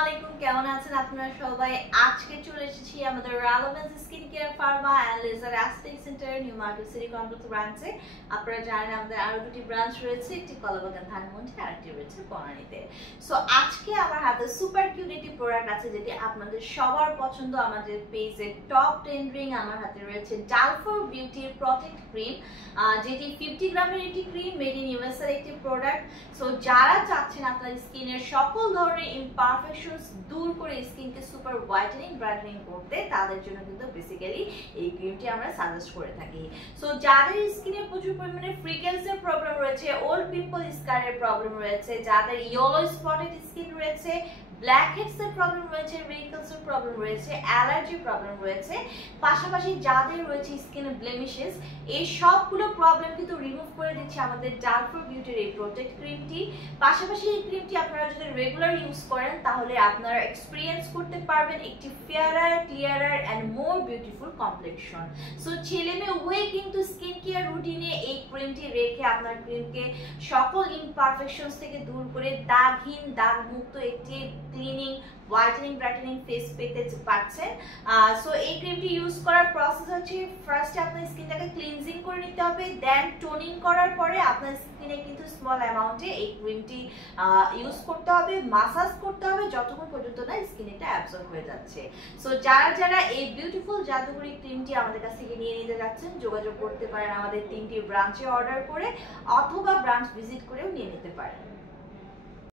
আলাইকুম, কেমন আছেন আপনারা সবাই? আজকে চলে এসেছি আমাদের relevance skin care pharma and laser aesthetic centre New Market city complex ব্রাঞ্চে। আপনারা জানেন আমাদের আরো দুটি ব্রাঞ্চ রয়েছে, একটি কলাবাগান ধানমন্ডি আর একটি রয়েছে বনানীতে। সো আজকে আমার হাতে সুপার কিউট একটি প্রোডাক্ট আছে যেটি আপনাদের সবার পছন্দ। আমাদের পেজের টপ ট্রেন্ডিং আমার হাতে রয়েছে ডালফোর বিউটির প্রটেক্ট ক্রিম, যেটি 50 গ্রামের একটি ক্রিম, মেড ইন ইউএসএর একটি প্রোডাক্ট। সো যারা চাচ্ছেন আপনার স্কিনের সকল ধরনের ইমপারফেকশনস দূর করে স্কিনকে সুপার হোয়াইটেনিং ব্রাইটেনিং করতে, তাদের জন্য কিন্তু বেসিক্যালি এই ক্রিমটি আমরা সাজেস্ট করে থাকি। সো যাদের স্কিনে প্রচুর পরিমাণে ফ্রিকেলসের প্রবলেম রয়েছে, ওল্ড পিম্পল স্কারের প্রবলেম রয়েছে, যাদের ইয়েলো স্পটেড স্কিন রয়েছে, ব্ল্যাক হেডস এর প্রবলেম রয়েছে, রিঙ্কলস এর প্রবলেম রয়েছে, অ্যালার্জি প্রবলেম রয়েছে, পাশাপাশি যাদের রয়েছে স্কিনে ব্লেমিশেস, এই সবগুলো প্রবলেম কিন্তু রিমুভ করে দিচ্ছে আমাদের ডালফোর বিউটির এই প্রোটেক্ট ক্রিমটি। পাশাপাশি এই ক্রিমটি আপনারা যদি রেগুলার ইউজ করেন তাহলে আপনারা এক্সপেরিয়েন্স করতে পারবেন একটি fairer, clearer and more beautiful complexion. So ছেলে মেয়ে উভয়ে কিন্তু স্কিন কেয়ার রুটিনে এই ক্রিমটি রেখে আপনার ক্রিমকে সকল ইমপারফেকশনস থেকে দূর করে দাগহীন, দাগ মুক্ত একটি ক্লিনিং, হোয়াইটেনিং, ব্রাইটেনিং ফেস পেতে পারছেন। সো এই ক্রিমটি ইউজ করার প্রসেস হচ্ছে, ফার্স্টে আপনার স্কিনটাকে ক্লিনজিং করে নিতে হবে, দেন টোনিং করার পরে আপনার স্কিনে কিন্তু স্মল অ্যামাউন্টে এই ক্রিমটি ইউজ করতে হবে, মাসাজ করতে হবে যতক্ষণ পর্যন্ত না স্কিন এটা অ্যাবজর্ব হয়ে যাচ্ছে। সো যারা এই বিউটিফুল জাদুকরি ক্রিমটি আমাদের কাছ থেকে নিয়ে নিতে যাচ্ছেন, যোগাযোগ করতে পারেন আমাদের 3টি ব্রাঞ্চে অর্ডার করে, অথবা ব্রাঞ্চ ভিজিট করেও নিয়ে নিতে পারেন।